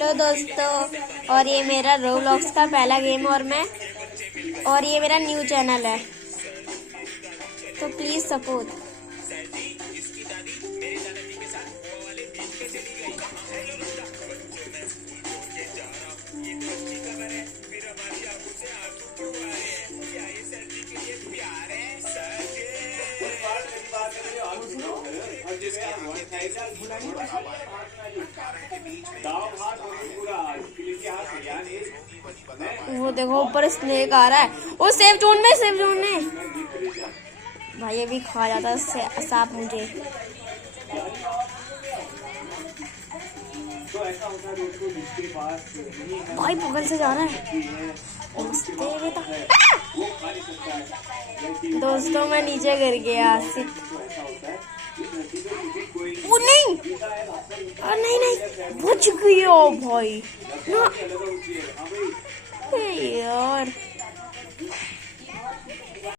Hello दोस्तों, और ये मेरा रोब्लॉक्स का पहला गेम और ये मेरा न्यू चैनल है, तो प्लीज सपोर्ट। वो देखो ऊपर स्नेक आ रहा है, वो सेफ जोन में भाई ये भी खा जाता है सांप मुझे। भाई बगल से जा रहा है। दोस्तों मैं नीचे गिर गया। वो नहीं, नहीं बच गया भाई ना यार।